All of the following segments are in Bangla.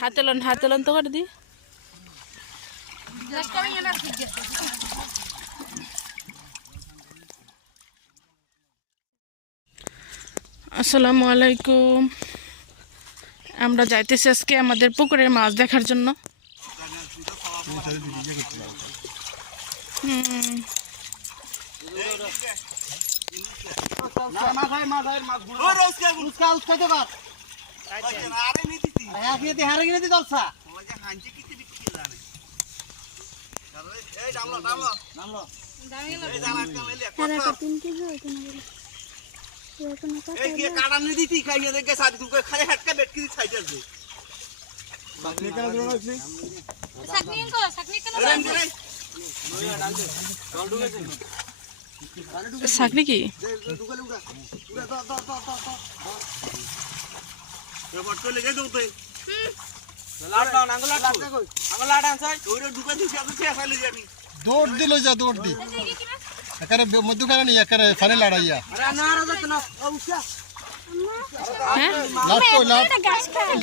হাতে লন তো করে দি। আসসালামু আলাইকুম। আমরা যাইতেছি আজকে আমাদের পুকুরের মাছ দেখার জন্য। শাকনি কি দৌড় দিল যা দৌড় দি একারে মধ্যখানে নি একারে ফানে লড়াইয়া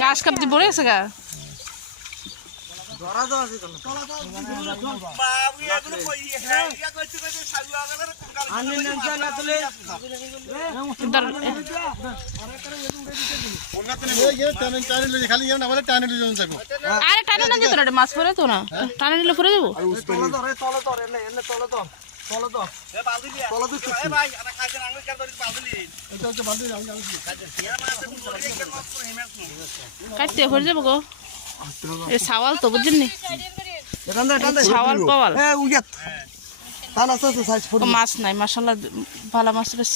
ঘাস কাটতে পড়ে আছে গা। আরে টানে না যেত মাছ পরে তো না, টানে নিলে পরে যাবো। কাটতে পরে যাবো গো। এই সাওয়াল তো বুঝছেন নি, সাওয়াল পাওয়াল মাছ নাই। মাশাআল্লাহ ভালো মাছ বেশ।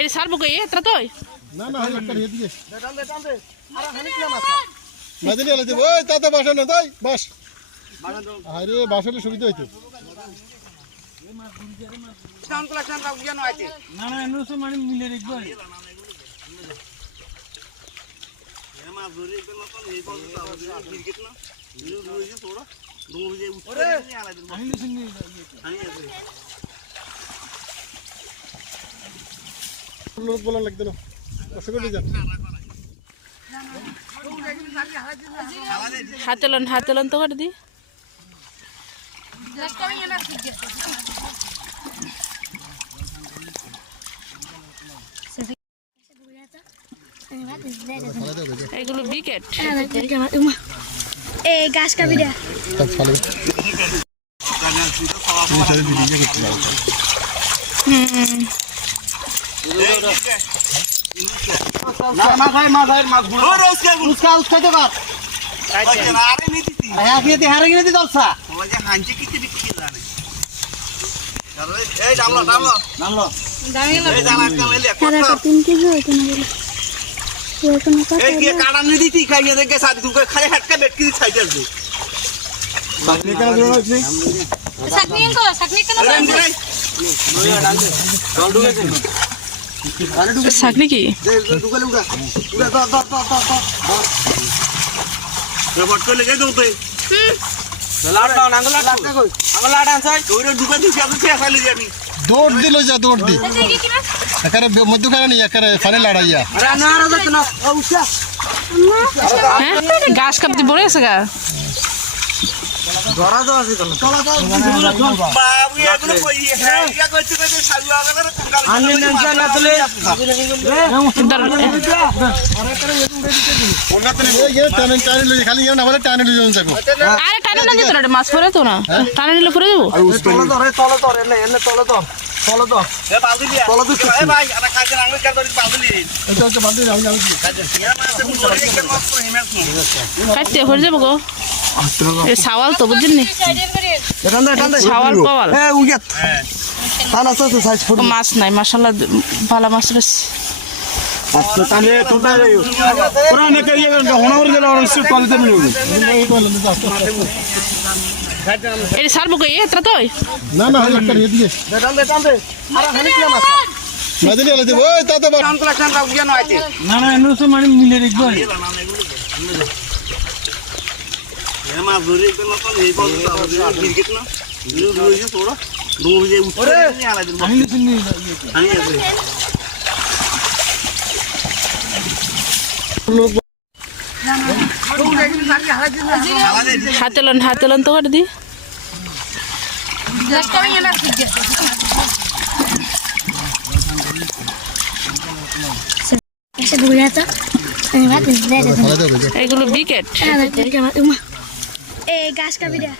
এর সারবো কে এতটা তো না না একটা দিয়ে দিয়ে মাঝে আলে দেব। ওই তাতে বসো না তাই বস। আরে বসলে সুবিধা হইতো না না এমন সব মানে মিলে রাখবো। বলা লাগতো না কষ্ট করে যান। হাতে লন তো করে দি। এগুলো বিকেট এই গাছ কাবি দে শাকনি কি দৌড় দিল যা দৌড় দি একারে মধ্যখানে নি একারে ফানে লড়াইয়া ঘাস কাটতে পড়ে আছে গা। আরে টানে না যেত মাছ পরে তো না, টানে নিলে পরে যাবো। কাটতে পরে যাবো গো। এই সাওয়াল তো বুঝছেন নি, সাওয়াল পাওয়াল মাছ নাই। মাশাআল্লাহ ভালো মাছ বেশ। এর সারবো কে এতটা তো না না একটা দিয়ে দিয়ে মাঝে আলে দেব। ওই তাতে না না এমন সব মানে মিলে রাখবো। আমি নিচে নিয়ে হাতে লন তো করে দি এগুলো বিকেট গাছ কাপি দেয়